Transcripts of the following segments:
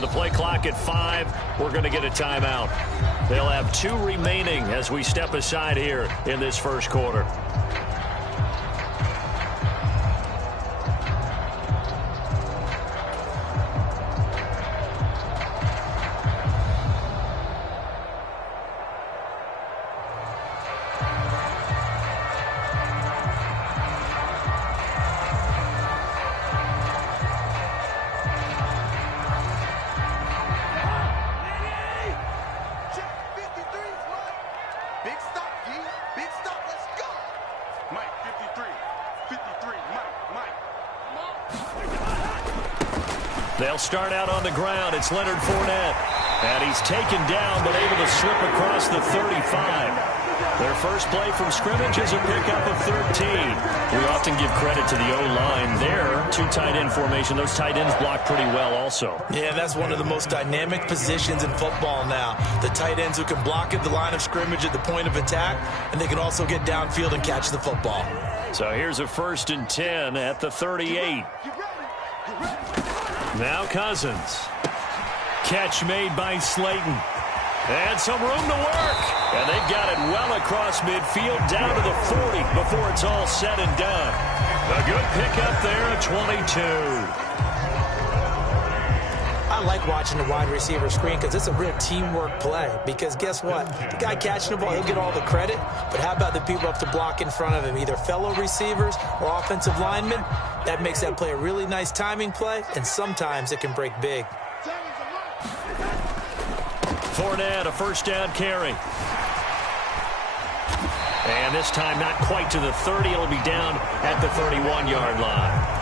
with the play clock at 5, we're going to get a timeout. They'll have 2 remaining as we step aside here in this first quarter. They'll start out on the ground. It's Leonard Fournette. And he's taken down, but able to slip across the 35. Their first play from scrimmage is a pickup of 13. We often give credit to the O-line there. 2 tight end formation. Those tight ends block pretty well also. Yeah, that's one of the most dynamic positions in football now. The tight ends who can block at the line of scrimmage at the point of attack, and they can also get downfield and catch the football. So here's a 1st and 10 at the 38. Now Cousins. Catch made by Slayton. And some room to work. And they've got it well across midfield down to the 40 before it's all said and done. A good pickup there at 22. I like watching the wide receiver screen because it's a real teamwork play. Because guess what? The guy catching the ball, he'll get all the credit. But how about the people up to block in front of him, either fellow receivers or offensive linemen? That makes that play a really nice timing play, and sometimes it can break big. Fournette, a 1st down carry. And this time not quite to the 30. It'll be down at the 31-yard line.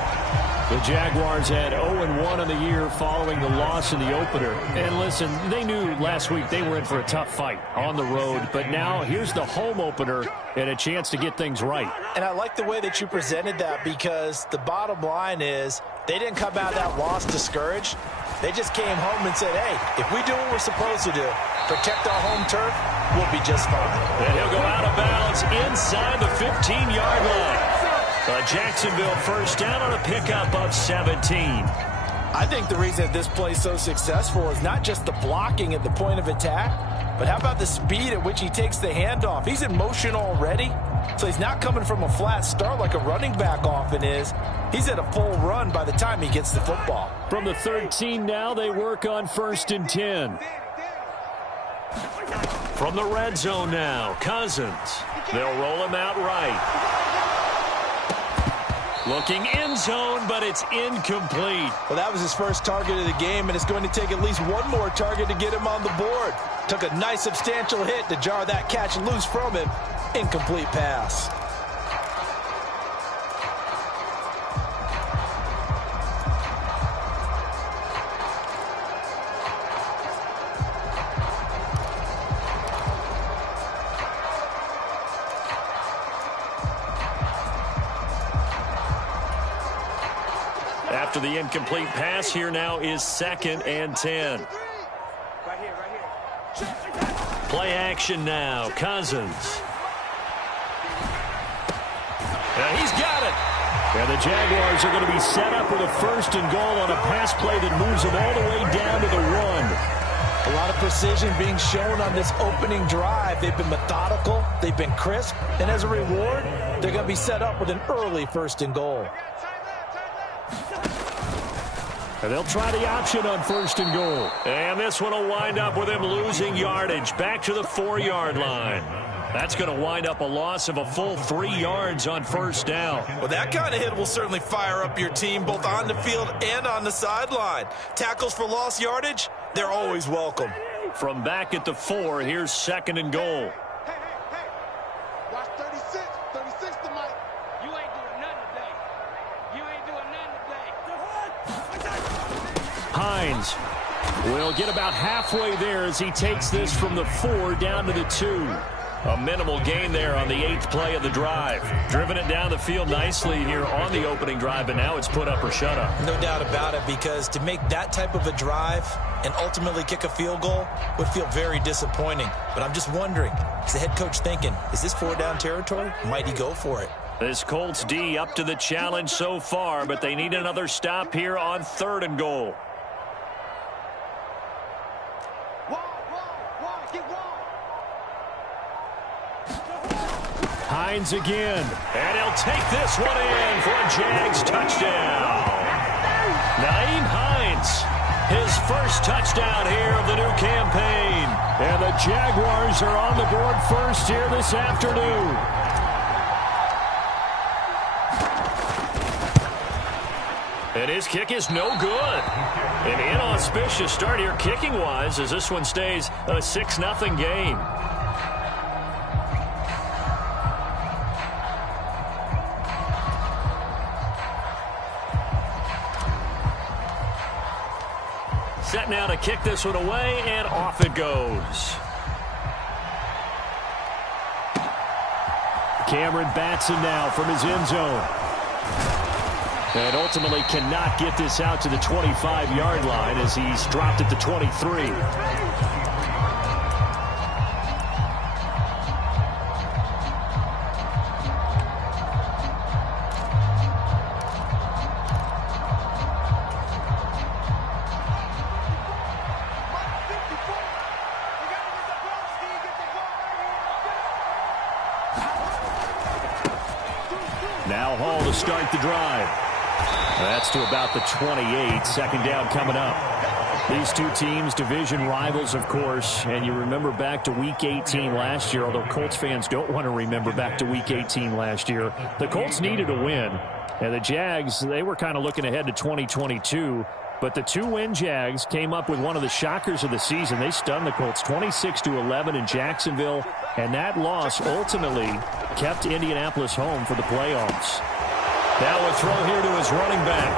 The Jaguars had 0-1 on the year following the loss in the opener. And listen, they knew last week they were in for a tough fight on the road. But now here's the home opener and a chance to get things right. And I like the way that you presented that because the bottom line is they didn't come out of that loss discouraged. They just came home and said, hey, if we do what we're supposed to do, protect our home turf, we'll be just fine. And he'll go out of bounds inside the 15-yard line. A Jacksonville 1st down on a pickup of 17. I think the reason that this play is so successful is not just the blocking at the point of attack, but how about the speed at which he takes the handoff? He's in motion already, so he's not coming from a flat start like a running back often is. He's at a full run by the time he gets the football. From the 13 now, they work on 1st and 10. From the red zone now, Cousins. They'll roll him out right. Looking end zone, but it's incomplete. Well, that was his first target of the game, and it's going to take at least one more target to get him on the board. Took a nice substantial hit to jar that catch loose from him. Incomplete pass. After the incomplete pass, here now is 2nd and 10. Right here. Play action now. Cousins. And he's got it. And the Jaguars are going to be set up with a 1st and goal on a pass play that moves them all the way down to the 1. A lot of precision being shown on this opening drive. They've been methodical. They've been crisp. And as a reward, they're going to be set up with an early 1st and goal. And they'll try the option on 1st and goal. And this one will wind up with him losing yardage back to the 4-yard line. That's going to wind up a loss of a full 3 yards on 1st down. Well, that kind of hit will certainly fire up your team both on the field and on the sideline. Tackles for lost yardage, they're always welcome. From back at the 4, here's 2nd and goal. Hey. Watch 36. 36 to Mike. You ain't doing nothing today. Hines will get about halfway there as he takes this from the 4 down to the 2. A minimal gain there on the 8th play of the drive. Driven it down the field nicely here on the opening drive, but now it's put up or shut up. No doubt about it, because to make that type of a drive and ultimately kick a field goal would feel very disappointing. But I'm just wondering, is the head coach thinking, is this 4-down territory? Might he go for it? This Colts D up to the challenge so far, but they need another stop here on 3rd and goal. Hines again. And he'll take this one in for a Jags touchdown. Nyheim Hines, his first touchdown here of the new campaign. And the Jaguars are on the board first here this afternoon. And his kick is no good. An inauspicious start here kicking-wise as this one stays a 6-0 game. Set now to kick this one away, and off it goes. Cameron Batson now from his end zone. And ultimately cannot get this out to the 25-yard line as he's dropped at the 23. Now Hall to start the drive. That's to about the 28. Second down coming up. These two teams, division rivals, of course. And you remember back to Week 18 last year, although Colts fans don't want to remember back to Week 18 last year. The Colts needed a win. And the Jags, they were kind of looking ahead to 2022. But the two-win Jags came up with one of the shockers of the season. They stunned the Colts 26-11 in Jacksonville. And that loss ultimately kept Indianapolis home for the playoffs. Now a throw here to his running back.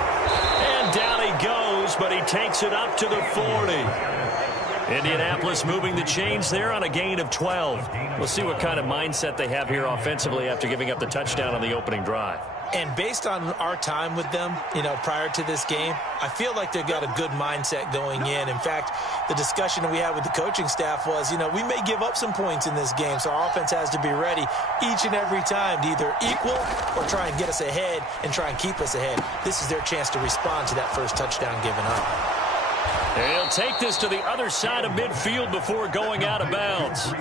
And down he goes, but he takes it up to the 40. Indianapolis moving the chains there on a gain of 12. We'll see what kind of mindset they have here offensively after giving up the touchdown on the opening drive. And based on our time with them, prior to this game, I feel like they've got a good mindset going in. In fact, the discussion that we had with the coaching staff was, we may give up some points in this game, so our offense has to be ready each and every time to either equal or try and get us ahead and try and keep us ahead. This is their chance to respond to that first touchdown given up. And he'll take this to the other side of midfield before going out of bounds.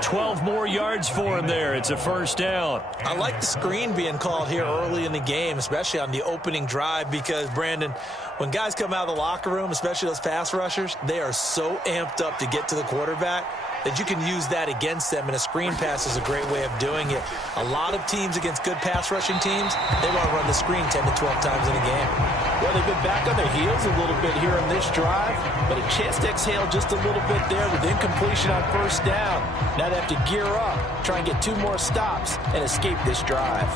12 more yards for him there. It's a first down. I like the screen being called here early in the game, especially on the opening drive, because, Brandon, when guys come out of the locker room, especially those pass rushers, they are so amped up to get to the quarterback that you can use that against them, and a screen pass is a great way of doing it. A lot of teams against good pass rushing teams, they want to run the screen 10 to 12 times in a game. Well, they've been back on their heels a little bit here on this drive, but a chance to exhale just a little bit there with incompletion on first down. Now they have to gear up, try and get 2 more stops, and escape this drive.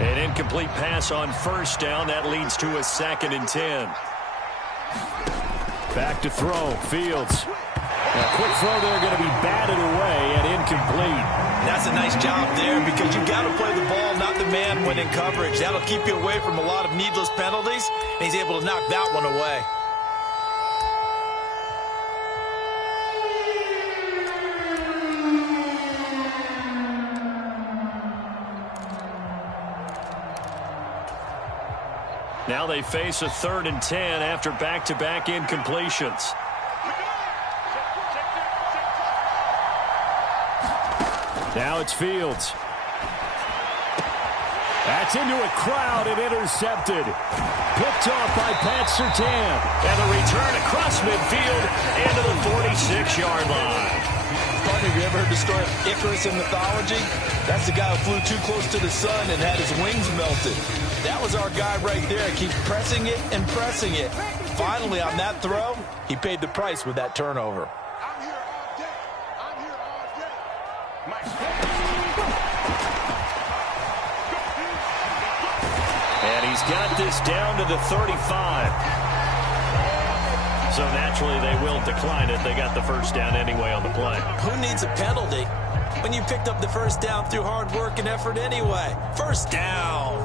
An incomplete pass on first down. That leads to a 2nd and 10. Back to throw. Fields. A quick throw there going to be batted away and incomplete. That's a nice job there because you've got to play the ball, not the man when in coverage. That'll keep you away from a lot of needless penalties, and he's able to knock that one away. Now they face a 3rd and 10 after back-to-back incompletions. Now it's Fields. That's into a crowd and intercepted. Picked off by Pat Surtain. And the return across midfield into the 46-yard line. Partner, have you ever heard the story of Icarus in mythology? That's the guy who flew too close to the sun and had his wings melted. That was our guy right there. Keep pressing it and pressing it. Finally, on that throw, he paid the price with that turnover. I'm here all day. I'm here all day. And he's got this down to the 35. So naturally they will decline it. They got the first down anyway on the play. Who needs a penalty when you picked up the first down through hard work and effort anyway? First down.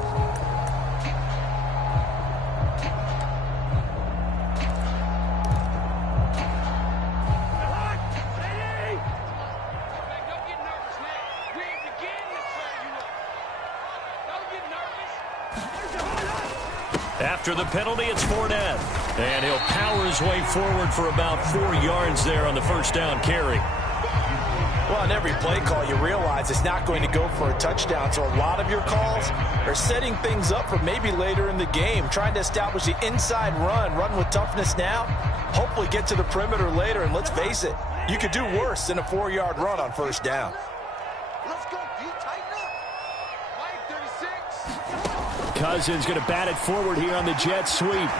After the penalty, it's Fournette. And he'll power his way forward for about 4 yards there on the first down carry. Well, on every play call, you realize it's not going to go for a touchdown. So a lot of your calls are setting things up for maybe later in the game, trying to establish the inside run with toughness now, hopefully get to the perimeter later. And let's face it, you could do worse than a 4-yard run on first down. Let's go, D. Tighten up. Line 36. Cousins going to bat it forward here on the jet sweep.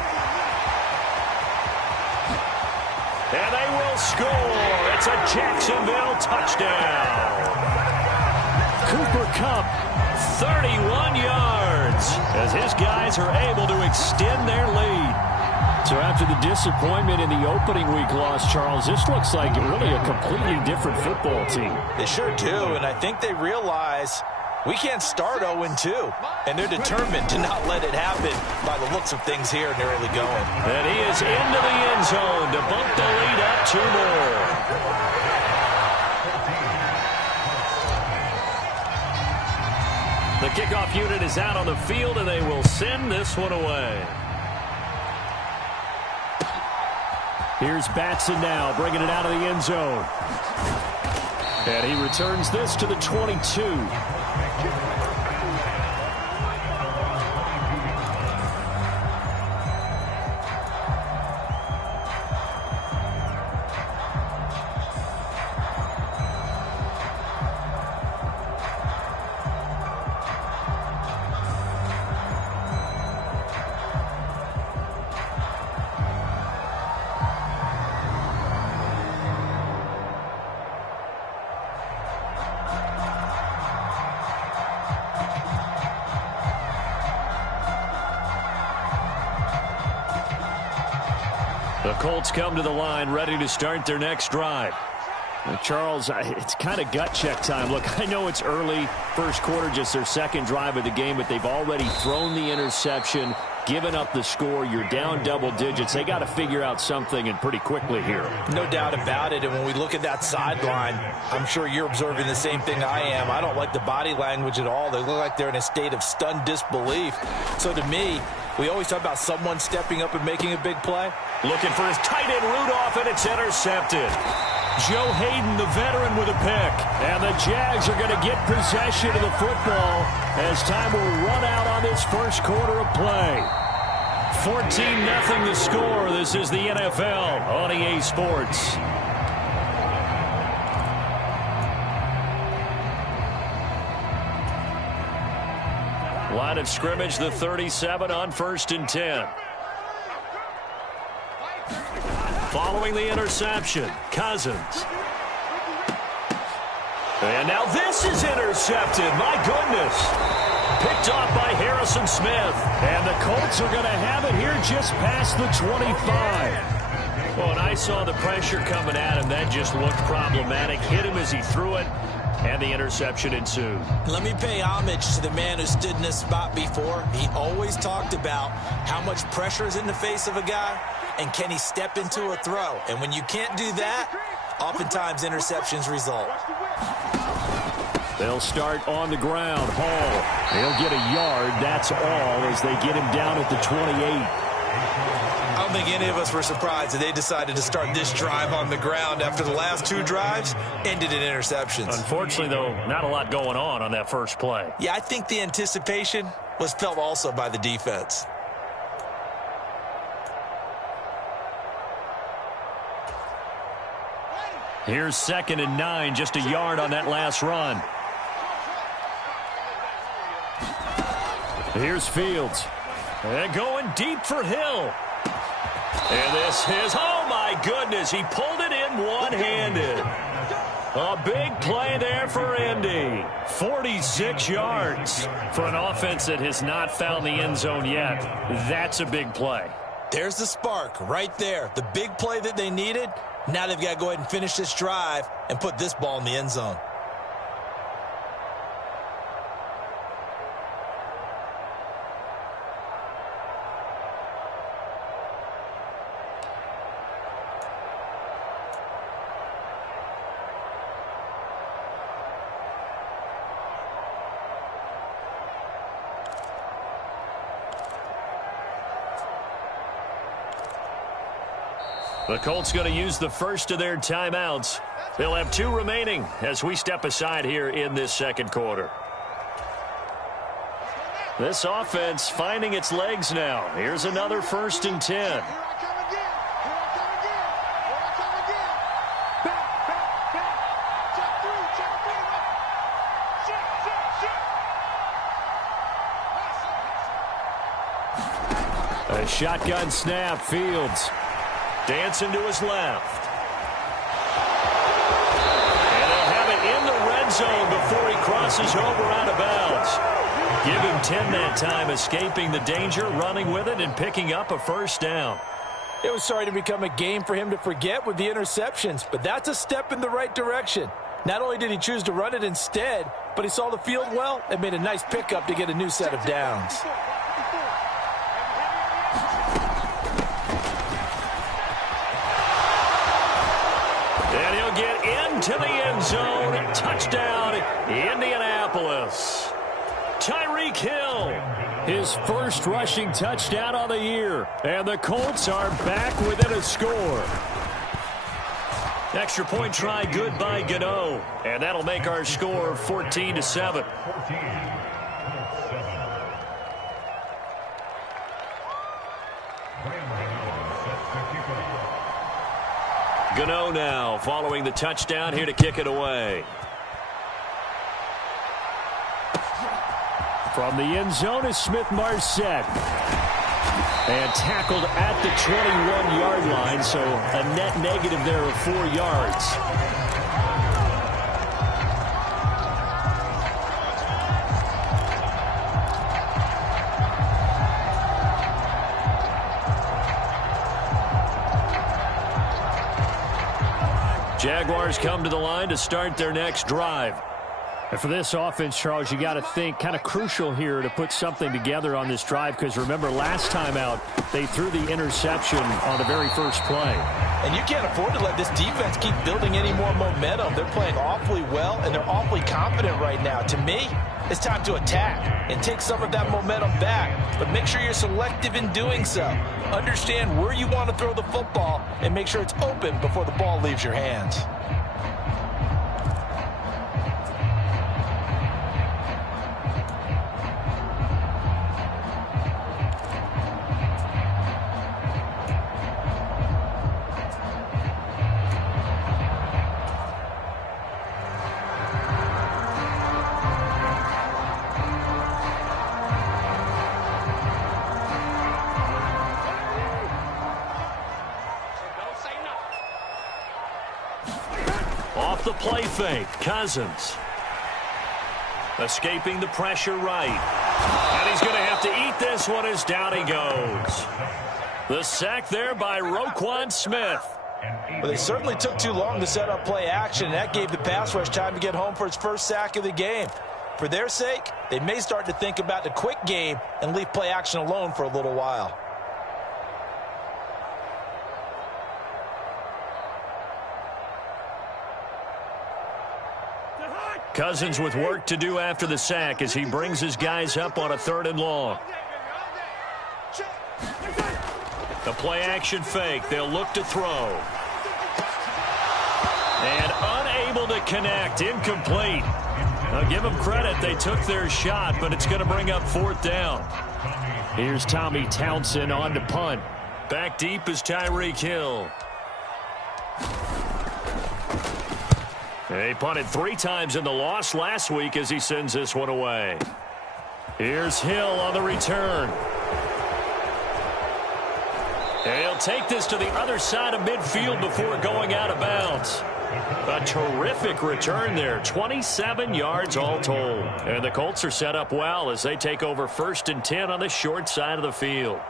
And they will score. It's a Jacksonville touchdown. Cooper Kupp, 31 yards, as his guys are able to extend their lead. So after the disappointment in the opening week loss, Charles, this looks like really a completely different football team. They sure do, and I think they realize we can't start 0-2, and they're determined to not let it happen by the looks of things here in the early going. And he is into the end zone to bump the lead up 2 more. The kickoff unit is out on the field, and they will send this one away. Here's Batson now, bringing it out of the end zone. And he returns this to the 22. The Colts come to the line ready to start their next drive. Now, Charles, it's kind of gut check time. Look, I know it's early, first quarter, just their second drive of the game, but they've already thrown the interception, given up the score. You're down double digits. They got to figure out something, and pretty quickly here. No doubt about it, and when we look at that sideline, I'm sure you're observing the same thing I am. I don't like the body language at all. They look like they're in a state of stunned disbelief. So to me, we always talk about someone stepping up and making a big play. Looking for his tight end Rudolph, and it's intercepted. Joe Hayden, the veteran, with a pick. And the Jags are going to get possession of the football as time will run out on this first quarter of play. 14-0 the score. This is the NFL on EA Sports. Line of scrimmage, the 37 on 1st and 10. Following the interception, Cousins. And now this is intercepted. My goodness. Picked off by Harrison Smith. And the Colts are going to have it here just past the 25. Well, and I saw the pressure coming at him. That just looked problematic. Hit him as he threw it. And the interception ensued. Let me pay homage to the man who stood in this spot before. He always talked about how much pressure is in the face of a guy, and can he step into a throw. And when you can't do that, oftentimes interceptions result. They'll start on the ground. Hall, he'll get a yard. That's all as they get him down at the 28. I don't think any of us were surprised that they decided to start this drive on the ground after the last 2 drives ended in interceptions. Unfortunately, though, not a lot going on that first play. Yeah, I think the anticipation was felt also by the defense. Here's 2nd and 9, just a yard on that last run. Here's Fields. And going deep for Hill. And this is, oh my goodness, he pulled it in one-handed. A big play there for Indy. 46 yards for an offense that has not found the end zone yet. That's a big play. There's the spark right there. The big play that they needed. Now they've got to go ahead and finish this drive and put this ball in the end zone. The Colts going to use the first of their timeouts. They'll have 2 remaining as we step aside here in this second quarter. This offense finding its legs now. Here's another 1st and 10. A shotgun snap, Fields. Dancing to his left. And they'll have it in the red zone before he crosses over out of bounds. Give him 10 that time, escaping the danger, running with it, and picking up a 1st down. It was starting to become a game for him to forget with the interceptions, but that's a step in the right direction. Not only did he choose to run it instead, but he saw the field well and made a nice pickup to get a new set of downs. And he'll get into the end zone. Touchdown, Indianapolis. Tyreek Hill, his first rushing touchdown of the year. And the Colts are back within a score. Extra point try good by Gano. And that'll make our score 14-7. Gano now following the touchdown here to kick it away. From the end zone is Smith-Marset. And tackled at the 21-yard line, so a net negative there of 4 yards. Jaguars come to the line to start their next drive. And for this offense, Charles, you got to think kind of crucial here to put something together on this drive, because remember last time out they threw the interception on the very first play. And you can't afford to let this defense keep building any more momentum. They're playing awfully well, and they're awfully confident right now. To me, it's time to attack and take some of that momentum back, but make sure you're selective in doing so. Understand where you want to throw the football and make sure it's open before the ball leaves your hands. Off the play fake, Cousins. Escaping the pressure right. And he's going to have to eat this one as down he goes. The sack there by Roquan Smith. Well, they certainly took too long to set up play action, and that gave the pass rush time to get home for its first sack of the game. For their sake, they may start to think about the quick game and leave play action alone for a little while. Cousins with work to do after the sack as he brings his guys up on a 3rd and long. The play action fake. They'll look to throw. And unable to connect. Incomplete. Now give them credit. They took their shot, but it's going to bring up 4th down. Here's Tommy Townsend on to punt. Back deep is Tyreek Hill. He punted 3 times in the loss last week as he sends this one away. Here's Hill on the return. And he'll take this to the other side of midfield before going out of bounds. A terrific return there. 27 yards all told. And the Colts are set up well as they take over 1st and 10 on the short side of the field.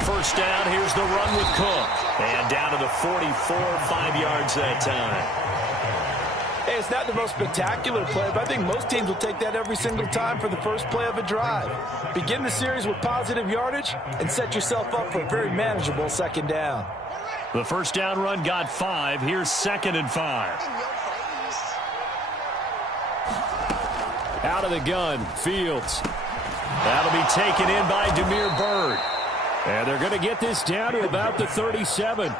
First down, here's the run with Cook. And down to the 44, 5 yards that time. Hey, it's not the most spectacular play, but I think most teams will take that every single time for the first play of a drive. Begin the series with positive yardage and set yourself up for a very manageable second down. The first down run got 5. Here's 2nd and 5. Out of the gun, Fields. That'll be taken in by Damiere Byrd. And they're going to get this down to about the 37.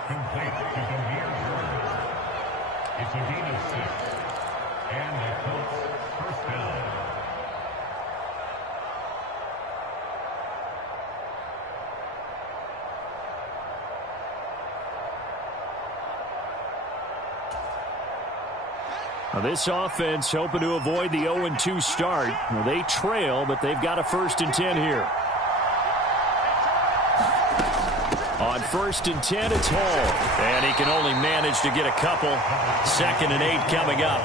Now this offense hoping to avoid the 0-2 start. Now they trail, but they've got a 1st and 10 here. On 1st and 10, it's Hall. And he can only manage to get a couple. 2nd and 8 coming up.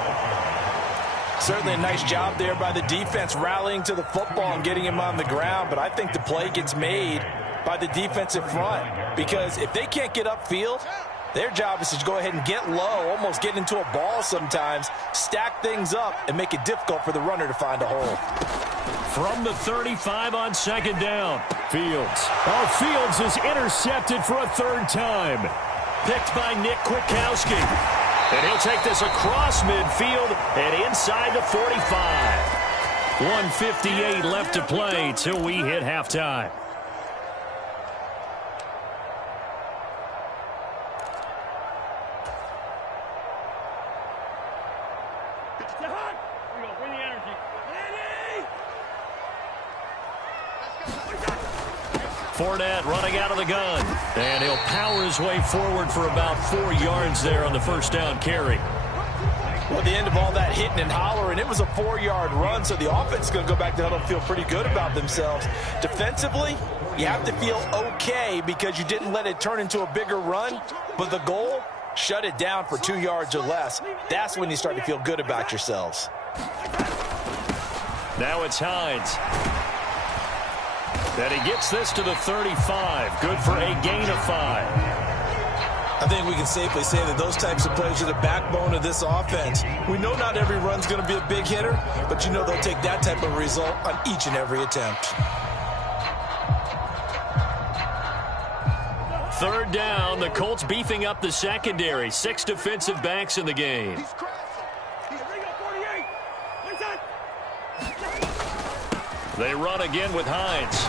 Certainly a nice job there by the defense rallying to the football and getting him on the ground. But I think the play gets made by the defensive front. Because if they can't get upfield, their job is to go ahead and get low, almost get into a ball sometimes, stack things up, and make it difficult for the runner to find a hole. From the 35 on 2nd down, Fields. Oh, Fields is intercepted for a 3rd time. Picked by Nick Kwiatkowski. And he'll take this across midfield and inside the 45. 1:58 left to play till we hit halftime. Fournette running out of the gun. And he'll power his way forward for about 4 yards there on the 1st down carry. Well, the end of all that hitting and hollering, it was a 4-yard run, so the offense is going to go back to huddle and feel pretty good about themselves. Defensively, you have to feel okay because you didn't let it turn into a bigger run, but the goal, shut it down for 2 yards or less. That's when you start to feel good about yourselves. Now it's Hines. And he gets this to the 35. Good for a gain of 5. I think we can safely say that those types of plays are the backbone of this offense. We know not every run's going to be a big hitter, but you know they'll take that type of result on each and every attempt. 3rd down, the Colts beefing up the secondary. 6 defensive backs in the game. They run again with Hines.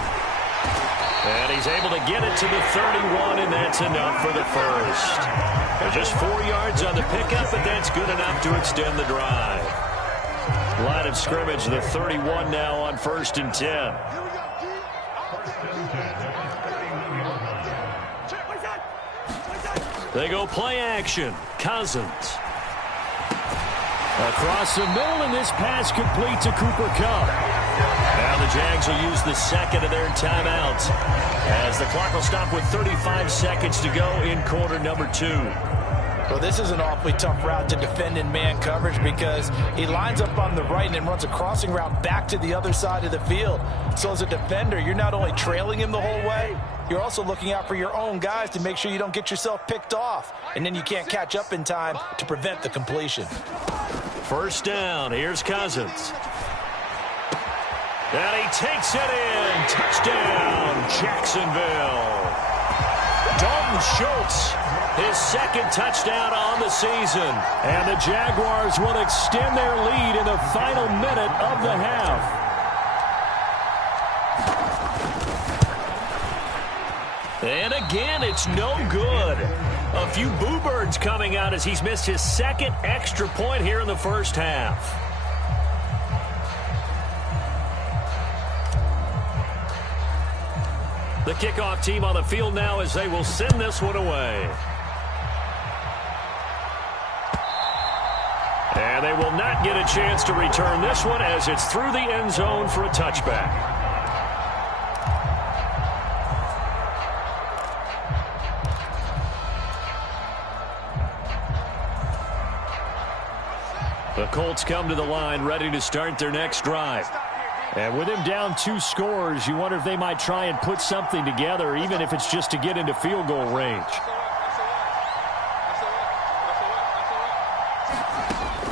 And he's able to get it to the 31, and that's enough for the 1st. They're just 4 yards on the pickup, but that's good enough to extend the drive. Line of scrimmage, the 31 now on 1st and 10. They go play action. Cousins. Across the middle, and this pass complete to Cooper Kupp. Now the Jags will use the 2nd of their timeouts as the clock will stop with 35 seconds to go in quarter number 2. Well, this is an awfully tough route to defend in man coverage because he lines up on the right and then runs a crossing route back to the other side of the field. So as a defender, you're not only trailing him the whole way, you're also looking out for your own guys to make sure you don't get yourself picked off. And then you can't catch up in time to prevent the completion. 1st down. Here's Cousins. And he takes it in. Touchdown, Jacksonville. Dalton Schultz, his 2nd touchdown on the season. And the Jaguars will extend their lead in the final minute of the half. And again, it's no good. A few boo birds coming out as he's missed his 2nd extra point here in the 1st half. The kickoff team on the field now as they will send this one away. And they will not get a chance to return this one as it's through the end zone for a touchback. The Colts come to the line ready to start their next drive. And with him down 2 scores, you wonder if they might try and put something together, even if it's just to get into field goal range.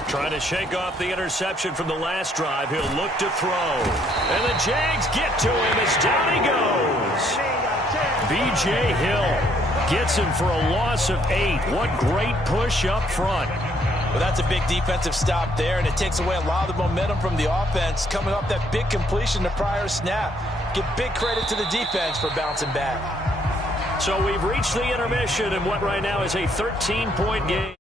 Trying to shake off the interception from the last drive. He'll look to throw. And the Jags get to him as down he goes. B.J. Hill gets him for a loss of 8. What great push up front. Well, that's a big defensive stop there, and it takes away a lot of the momentum from the offense coming off that big completion the prior snap. Give big credit to the defense for bouncing back. So we've reached the intermission in what right now is a 13-point game.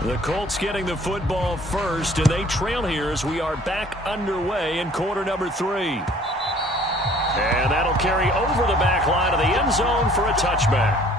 The Colts getting the football first, and they trail here as we are back underway in quarter number 3. And that'll carry over the back line of the end zone for a touchback.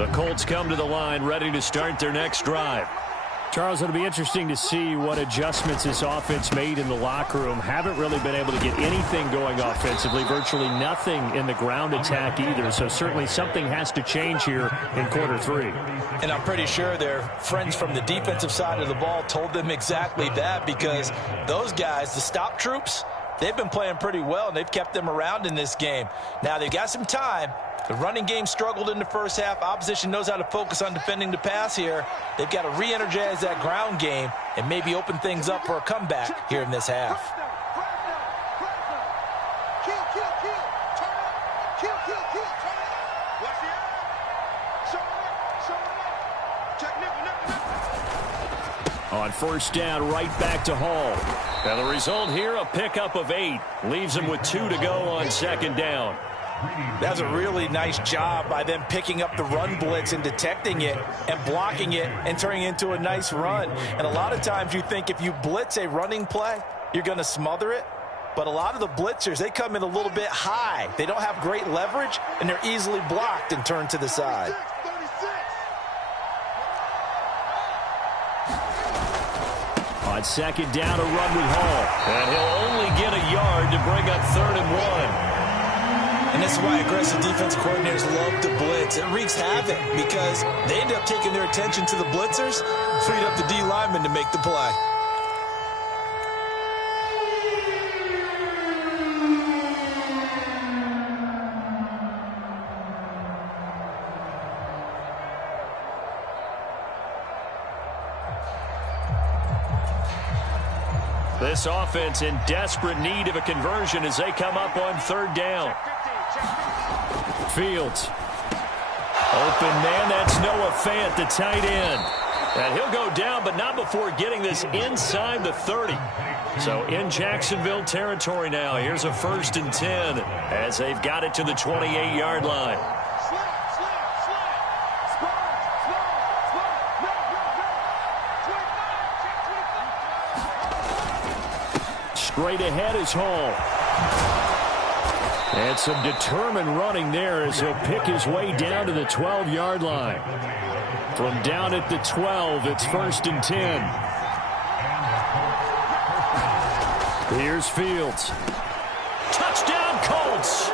The Colts come to the line ready to start their next drive. Charles, it'll be interesting to see what adjustments this offense made in the locker room. Haven't really been able to get anything going offensively, virtually nothing in the ground attack either. So certainly something has to change here in quarter 3. And I'm pretty sure their friends from the defensive side of the ball told them exactly that, because those guys, the stop troops, they've been playing pretty well, and they've kept them around in this game. Now, they've got some time. The running game struggled in the first half. Opposition knows how to focus on defending the pass here. They've got to re-energize that ground game and maybe open things up for a comeback here in this half. On first down, right back to Hall. And the result here, a pickup of 8. Leaves him with 2 to go on second down. That's a really nice job by them picking up the run blitz and detecting it and blocking it and turning it into a nice run. And a lot of times you think if you blitz a running play, you're going to smother it. But a lot of the blitzers, they come in a little bit high. They don't have great leverage, and they're easily blocked and turned to the side. On second down, a run with Hall. And he'll only get a yard to bring up 3rd and 1. And this is why aggressive defense coordinators love to blitz. It wreaks havoc because they end up taking their attention to the blitzers, freed up the D lineman to make the play. This offense in desperate need of a conversion as they come up on 3rd down. Fields. Open man, that's Noah Fant, the tight end. And he'll go down, but not before getting this inside the 30. So in Jacksonville territory now. Here's a 1st and 10 as they've got it to the 28-yard line. Straight ahead is Hall. And some determined running there as he'll pick his way down to the 12-yard line. From down at the 12, it's 1st and 10. Here's Fields. Touchdown, Colts!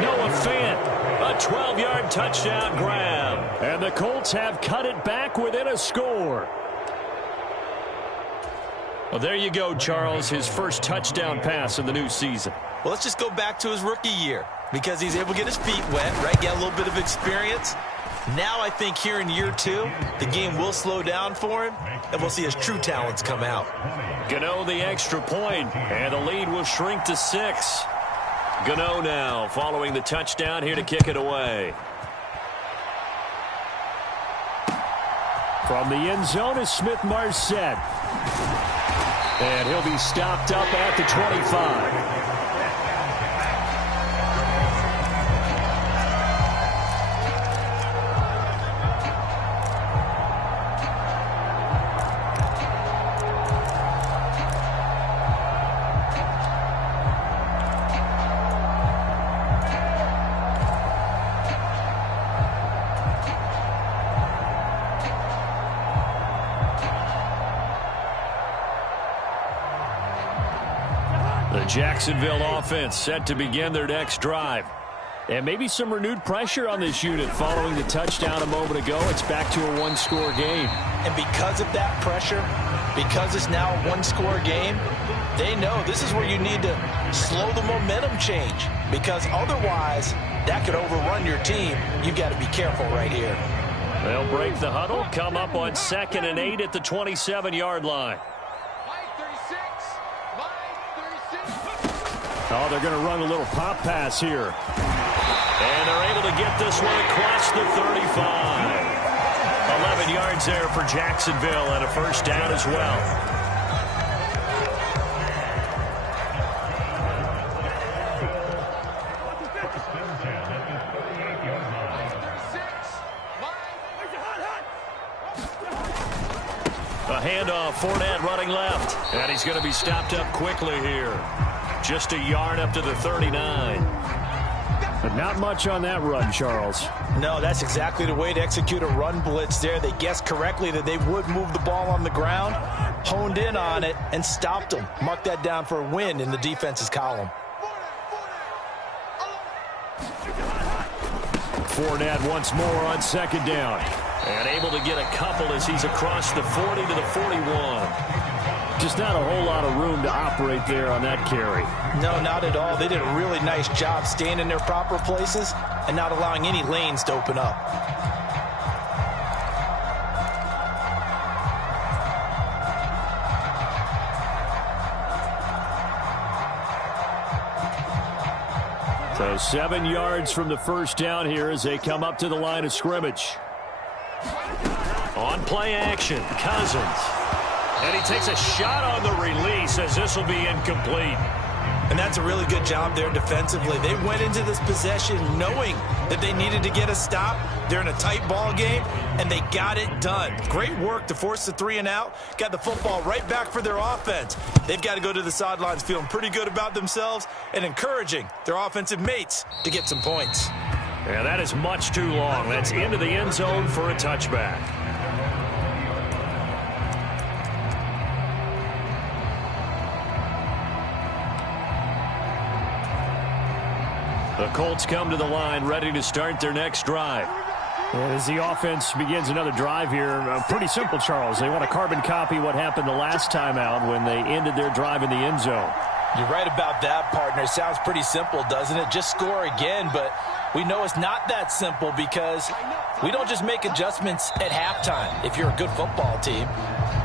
Noah Fant, a 12-yard touchdown grab. And the Colts have cut it back within a score. Well, there you go, Charles, his first touchdown pass of the new season. Well, let's just go back to his rookie year because he's able to get his feet wet, right? Get a little bit of experience. Now I think here in year 2, the game will slow down for him, and we'll see his true talents come out. Gano the extra point, and the lead will shrink to 6. Gano now following the touchdown here to kick it away. From the end zone is Smith-Marset. And he'll be stopped up at the 25. Jacksonville offense set to begin their next drive. And maybe some renewed pressure on this unit following the touchdown a moment ago. It's back to a one-score game. And because of that pressure, because it's now a one-score game, they know this is where you need to slow the momentum change. Because otherwise, that could overrun your team. You've got to be careful right here. They'll break the huddle, come up on 2nd and 8 at the 27-yard line. Oh, they're going to run a little pop pass here. And they're able to get this one across the 35. 11 yards there for Jacksonville and a first down as well. A handoff, Fournette running left. And he's going to be stopped up quickly here. Just a yard up to the 39. But not much on that run, Charles. No, that's exactly the way to execute a run blitz there. They guessed correctly that they would move the ball on the ground, honed in on it, and stopped them. Mark that down for a win in the defense's column. Fournette once more on 2nd down. And able to get a couple as he's across the 40 to the 41. Just not a whole lot of room to operate there on that carry. No, not at all. They did a really nice job staying in their proper places and not allowing any lanes to open up. So 7 yards from the first down here as they come up to the line of scrimmage. On play action, Cousins. And he takes a shot on the release as this will be incomplete. And that's a really good job there defensively. They went into this possession knowing that they needed to get a stop. They're in a tight ball game, and they got it done. Great work to force the 3 and out. Got the football right back for their offense. They've got to go to the sidelines feeling pretty good about themselves and encouraging their offensive mates to get some points. Yeah, that is much too long. That's into the end zone for a touchback. The Colts come to the line, ready to start their next drive. And as the offense begins another drive here, pretty simple, Charles. They want to carbon copy what happened the last time out when they ended their drive in the end zone. You're right about that, partner. Sounds pretty simple, doesn't it? Just score again, but we know it's not that simple because we don't just make adjustments at halftime if you're a good football team.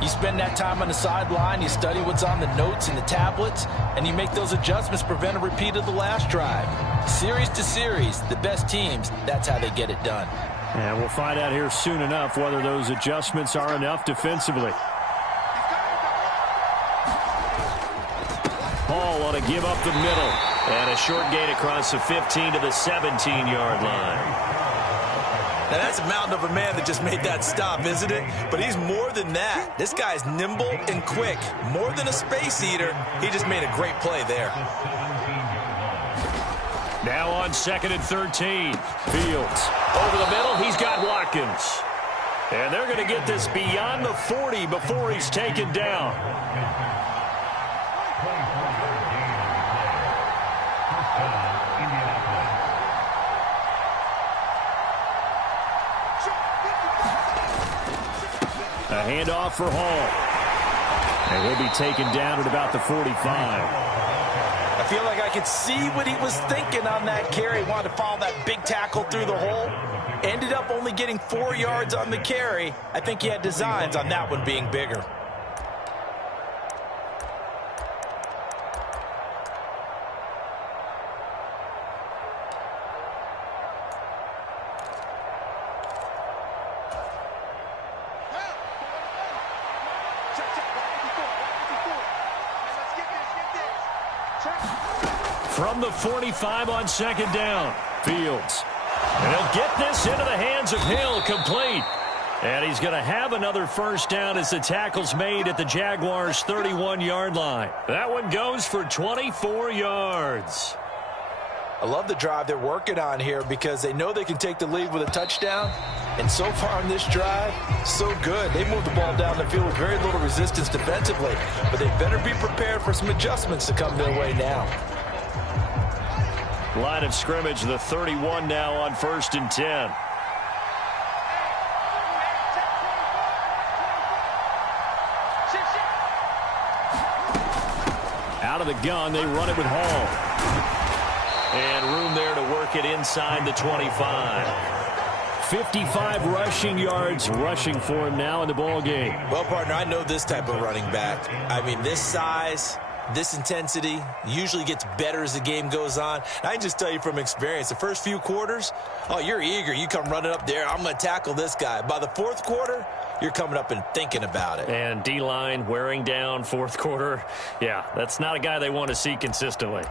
You spend that time on the sideline, you study what's on the notes and the tablets, and you make those adjustments, prevent a repeat of the last drive. Series to series, the best teams, that's how they get it done. And we'll find out here soon enough whether those adjustments are enough defensively. Ball on a give up the middle. And a short gain across the 15 to the 17-yard line. Now, that's a mountain of a man that just made that stop, isn't it? But he's more than that. This guy's nimble and quick. More than a space eater. He just made a great play there. Now on 2nd and 13. Fields over the middle. He's got Watkins. And they're going to get this beyond the 40 before he's taken down. A handoff for Hall. And he'll be taken down at about the 45. I feel like I could see what he was thinking on that carry. Wanted to follow that big tackle through the hole. Ended up only getting 4 yards on the carry. I think he had designs on that one being bigger. From the 45 on 2nd down. Fields. And he'll get this into the hands of Hill, complete. And he's going to have another first down as the tackle's made at the Jaguars' 31-yard line. That one goes for 24 yards. I love the drive they're working on here because they know they can take the lead with a touchdown. And so far on this drive, so good. They moved the ball down the field with very little resistance defensively. But they better be prepared for some adjustments to come their way now. Line of scrimmage, the 31 now on 1st and 10. Out of the gun, they run it with Hall. And room there to work it inside the 25. 55 rushing yards rushing for him now in the ball game. Well, partner, I know this type of running back. I mean, this size, this intensity usually gets better as the game goes on. And I can just tell you from experience, the first few quarters, oh, you're eager. You come running up there. I'm going to tackle this guy. By the 4th quarter, you're coming up and thinking about it. And D-line wearing down 4th quarter. Yeah, that's not a guy they want to see consistently.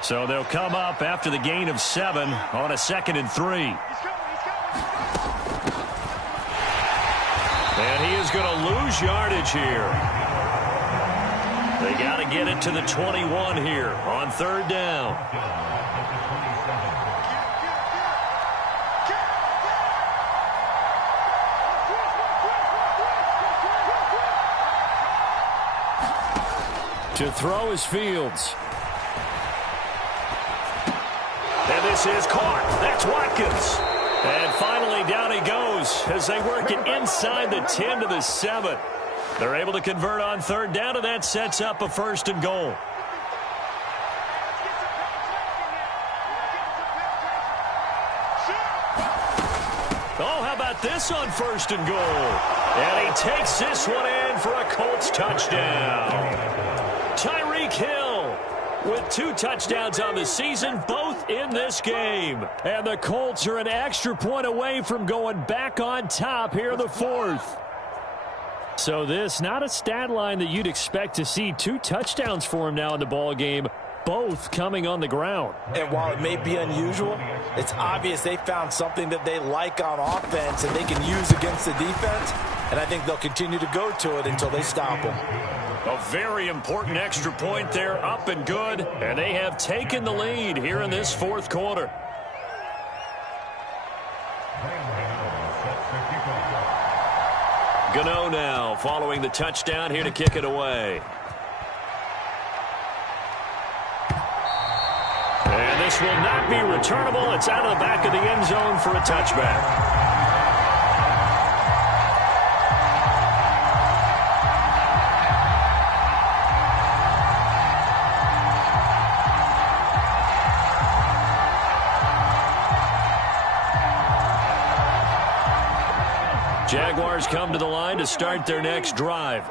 So they'll come up after the gain of 7 on a 2nd and 3. And he is going to lose yardage here. They got to get it to the 21 here on 3rd down. To throw is Fields. And this is caught. That's Watkins. And finally, down he goes as they work it inside the 10 to the 7. They're able to convert on third down, and that sets up a 1st and goal. Oh, how about this on 1st and goal? And he takes this one in for a Colts touchdown. Tyreek Hill with 2 touchdowns on the season, both in this game. And the Colts are an extra point away from going back on top here in the 4th. So this, not a stat line that you'd expect to see. 2 touchdowns for him now in the ball game, both coming on the ground. And while it may be unusual, it's obvious they found something that they like on offense and they can use against the defense. And I think they'll continue to go to it until they stop them. A very important extra point there, up and good. And they have taken the lead here in this 4th quarter. Gano now following the touchdown here to kick it away. And this will not be returnable. It's out of the back of the end zone for a touchback. Jaguars come to the line to start their next drive.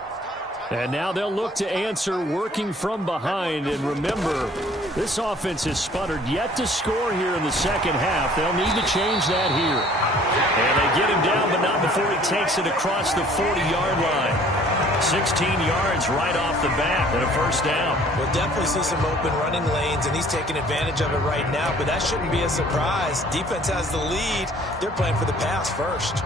And now they'll look to answer working from behind. And remember, this offense has sputtered yet to score here in the second half. They'll need to change that here. And they get him down, but not before he takes it across the 40-yard line. 16 yards right off the bat and a 1st down. We'll definitely see some open running lanes, and he's taking advantage of it right now, but that shouldn't be a surprise. Defense has the lead. They're playing for the pass first.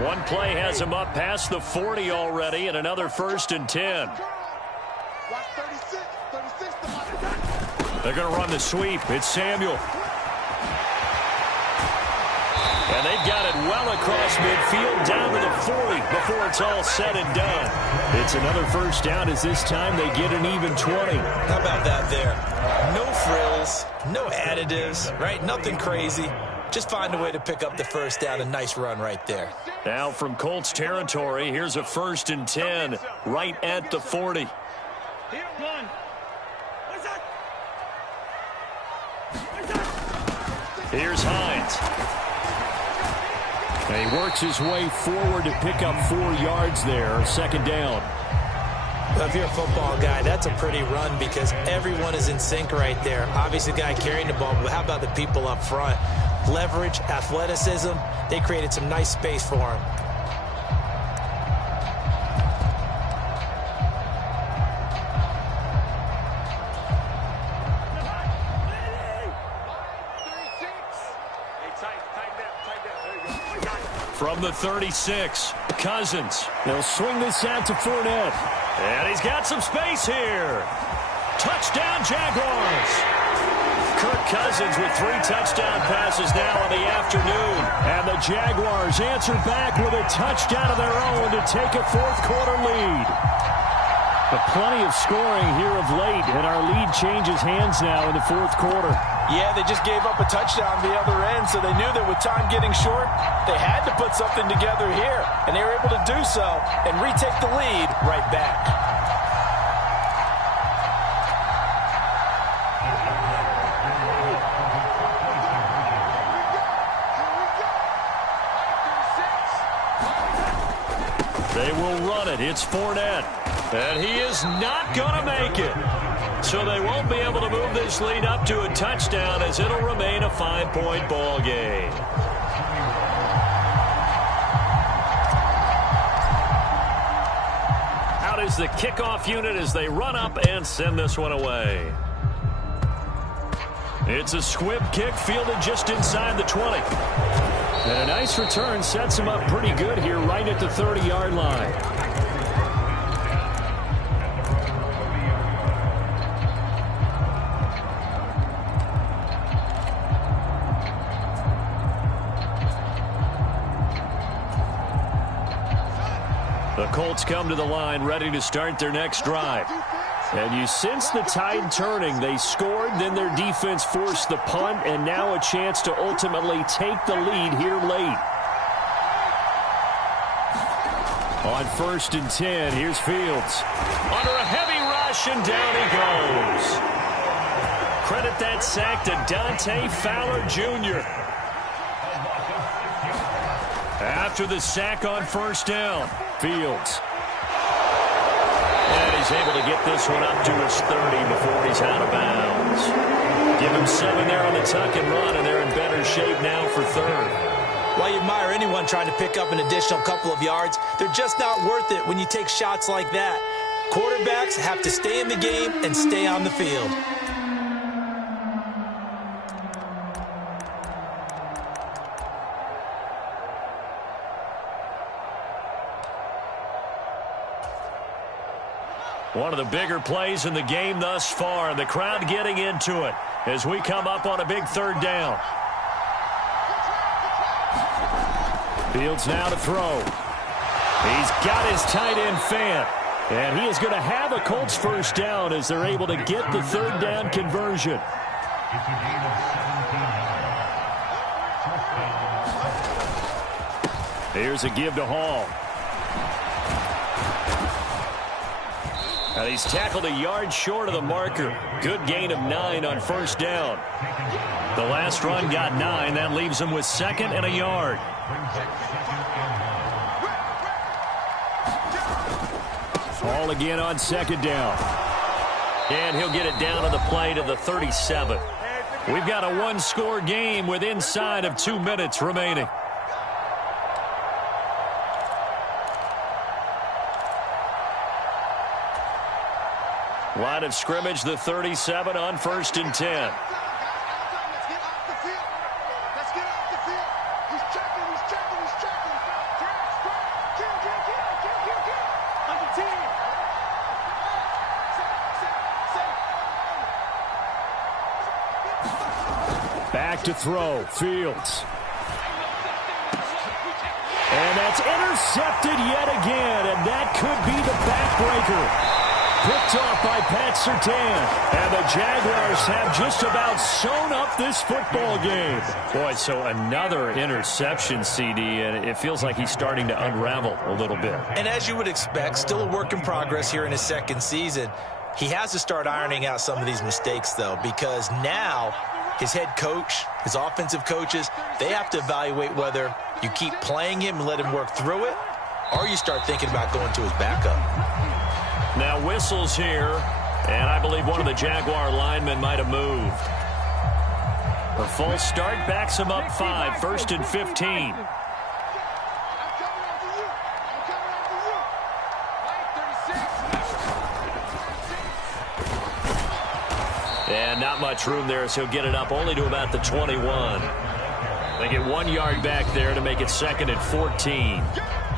One play has him up past the 40 already, and another 1st and 10. They're going to run the sweep. It's Samuel. And they've got it well across midfield down to the 40 before it's all said and done. It's another 1st down as this time they get an even 20. How about that there? No frills, no additives, right? Nothing crazy. Just find a way to pick up the 1st down. A nice run right there. Now from Colts territory, here's a 1st and 10 right at the 40. Here's Hines. And he works his way forward to pick up 4 yards there. 2nd down. Well, if you're a football guy, that's a pretty run because everyone is in sync right there. Obviously, the guy carrying the ball, but how about the people up front? Leverage, athleticism, they created some nice space for him. From the 36, Cousins. They'll swing this out to Fournette. And he's got some space here. Touchdown, Jaguars. Kirk Cousins with 3 touchdown passes now in the afternoon. And the Jaguars answer back with a touchdown of their own to take a 4th quarter lead. But plenty of scoring here of late, and our lead changes hands now in the 4th quarter. Yeah, they just gave up a touchdown the other end, so they knew that with time getting short, they had to put something together here. And they were able to do so and retake the lead right back. They will run it. It's Fournette. And he is not going to make it. So they won't be able to move this lead up to a touchdown as it'll remain a 5-point ball game. Out is the kickoff unit as they run up and send this one away. It's a squib kick fielded just inside the 20. And a nice return sets him up pretty good here right at the 30-yard line. The Colts come to the line ready to start their next drive. And you sense the tide turning. They scored, then their defense forced the punt, and now a chance to ultimately take the lead here late. On 1st and 10, here's Fields. Under a heavy rush, and down he goes. Credit that sack to Dante Fowler Jr. After the sack on 1st down, Fields. And he's able to get this one up to his 30 before he's out of bounds. Give him 7 there on the tuck and run, and they're in better shape now for 3rd. While you admire anyone trying to pick up an additional couple of yards, they're just not worth it when you take shots like that. Quarterbacks have to stay in the game and stay on the field. One of the bigger plays in the game thus far, and the crowd getting into it as we come up on a big 3rd down. Fields now to throw. He's got his tight end Fant, and he is going to have a Colts 1st down as they're able to get the 3rd down conversion. Here's a give to Hall. And he's tackled a yard short of the marker. Good gain of 9 on 1st down. The last run got 9. That leaves him with 2nd and a yard. Hall again on 2nd down. And he'll get it down on the play to the 37. We've got a 1-score game with inside of 2 minutes remaining. Line of scrimmage, the 37 on 1st and 10. Back to throw, Fields. And that's intercepted yet again, and that could be the backbreaker. Picked off by Pat Surtain. And the Jaguars have just about sewn up this football game. Boy, so another interception, CD, and it feels like he's starting to unravel a little bit. And as you would expect, still a work in progress here in his 2nd season. He has to start ironing out some of these mistakes, though, because now his head coach, his offensive coaches, they have to evaluate whether you keep playing him and let him work through it, or you start thinking about going to his backup. Now whistles here, and I believe one of the Jaguar linemen might have moved. A false start backs him up 5, 1st and 15. And not much room there, so he'll get it up only to about the 21. They get 1 yard back there to make it 2nd and 14.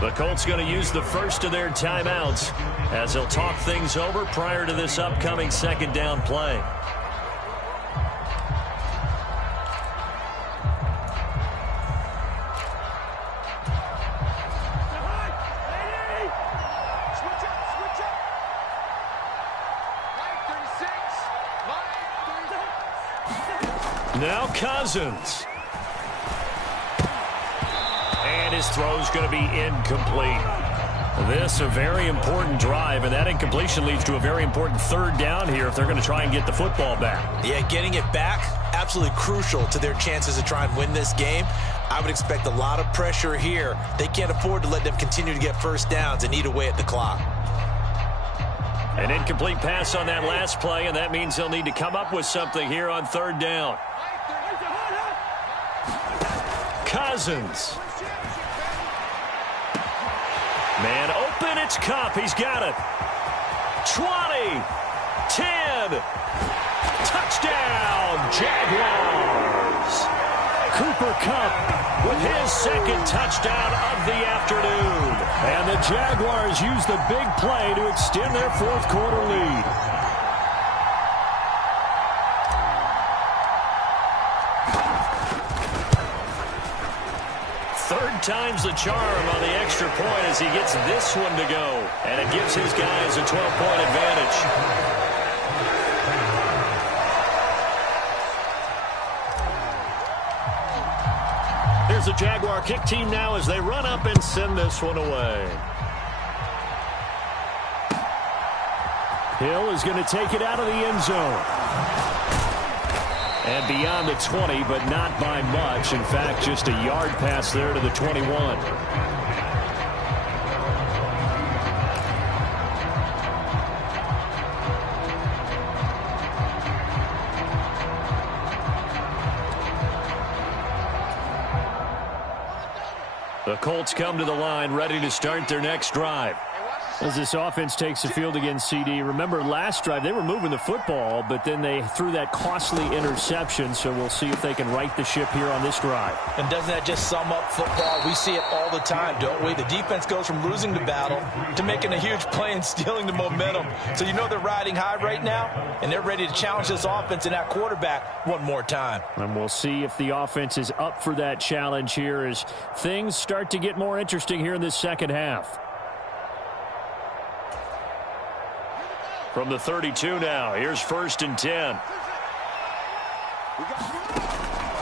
The Colts going to use the first of their timeouts as they'll talk things over prior to this upcoming 2nd down play. Now Cousins. And his throw's going to be incomplete. This a very important drive, and that incompletion leads to a very important 3rd down here if they're going to try and get the football back. Yeah, getting it back, absolutely crucial to their chances to try and win this game. I would expect a lot of pressure here. They can't afford to let them continue to get 1st downs and eat away at the clock. An incomplete pass on that last play, and that means they'll need to come up with something here on 3rd down. Cousins. Man open, it's Kupp. He's got it. 20, 10, touchdown, Jaguars. Cooper Kupp with his 2nd touchdown of the afternoon. And the Jaguars use the big play to extend their 4th quarter lead. Third time's the charm on the extra point as he gets this one to go. And it gives his guys a 12-point advantage. has the Jaguar kick team now as they run up and send this one away. Hill is going to take it out of the end zone. And beyond the 20, but not by much. In fact, just a yard pass there to the 21. The Colts come to the line, ready to start their next drive. As this offense takes the field against CD, remember last drive they were moving the football, but then they threw that costly interception, so we'll see if they can right the ship here on this drive. And doesn't that just sum up football? We see it all the time, don't we? The defense goes from losing the battle to making a huge play and stealing the momentum. So you know they're riding high right now, and they're ready to challenge this offense and that quarterback one more time. And we'll see if the offense is up for that challenge here as things start to get more interesting here in this second half. From the 32 now, here's 1st and 10.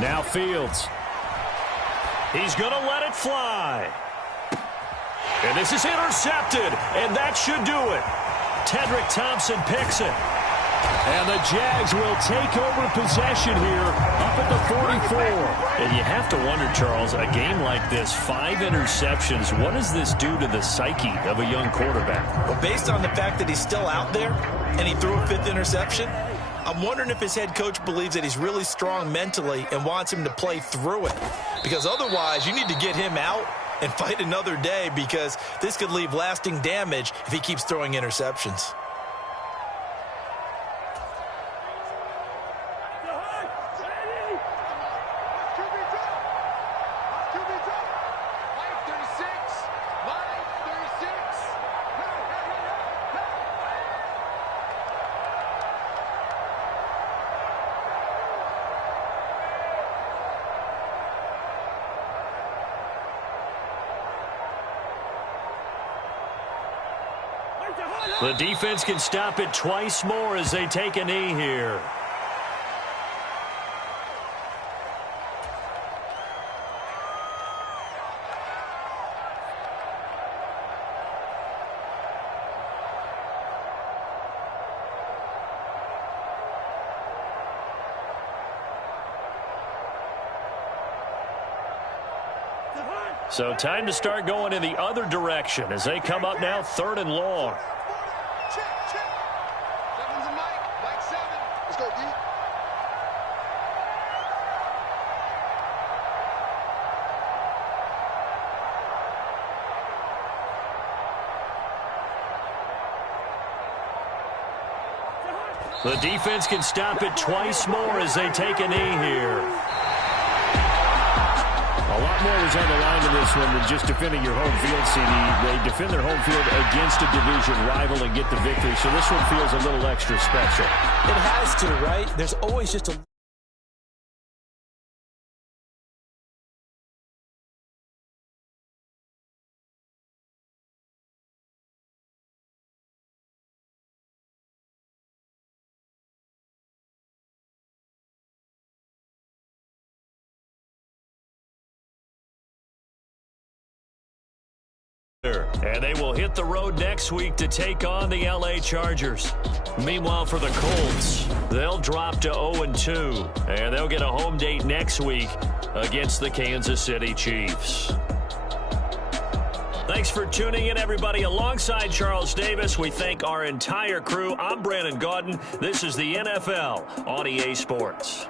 Now Fields. He's going to let it fly. And this is intercepted, and that should do it. Tedrick Thompson picks it. And the Jags will take over possession here up at the 44. And you have to wonder, Charles, a game like this, 5 interceptions, what does this do to the psyche of a young quarterback? Well, based on the fact that he's still out there and he threw a 5th interception, I'm wondering if his head coach believes that he's really strong mentally and wants him to play through it. Because otherwise, you need to get him out and fight another day because this could leave lasting damage if he keeps throwing interceptions. The defense can stop it twice more as they take a knee here. So time to start going in the other direction as they come up now 3rd and long. The defense can stop it twice more as they take a knee here. A lot more is on the line in this one than just defending your home field, CD. They defend their home field against a division rival and get the victory, so this one feels a little extra special. It has to, right? There's always just a... And they will hit the road next week to take on the LA Chargers. Meanwhile, for the Colts, they'll drop to 0-2, and they'll get a home date next week against the Kansas City Chiefs. Thanks for tuning in, everybody. Alongside Charles Davis, we thank our entire crew. I'm Brandon Gaudin. This is the NFL on EA Sports.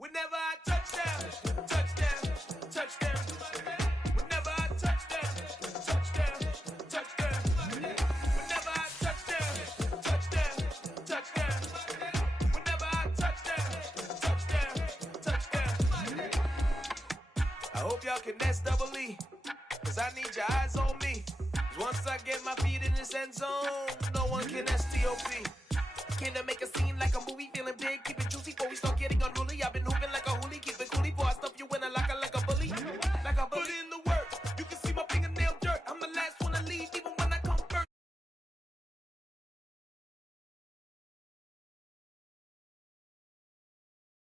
Whenever I touchdown, touchdown, touchdown. Whenever I touchdown, touchdown, touchdown. Whenever I touchdown. I hope y'all can nest double E, cause I need your eyes on me. 'Cause once I get my feet in this end zone, no one can STOP. Came to make a scene like a movie, feeling big, keep it juicy before we start getting unruly. I've been hooping